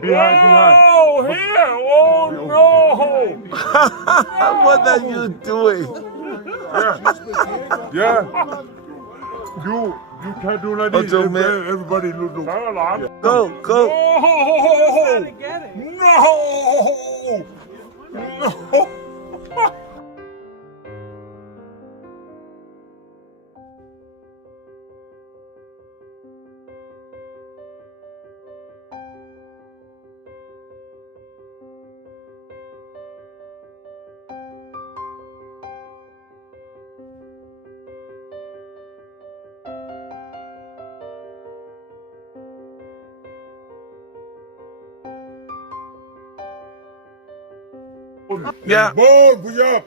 Behind. Oh, here! Oh, no! What are you doing? Yeah. You can't do like this. Also, man. Everybody look. Go, go. Oh, no! No! Yeah. Bon, 不要。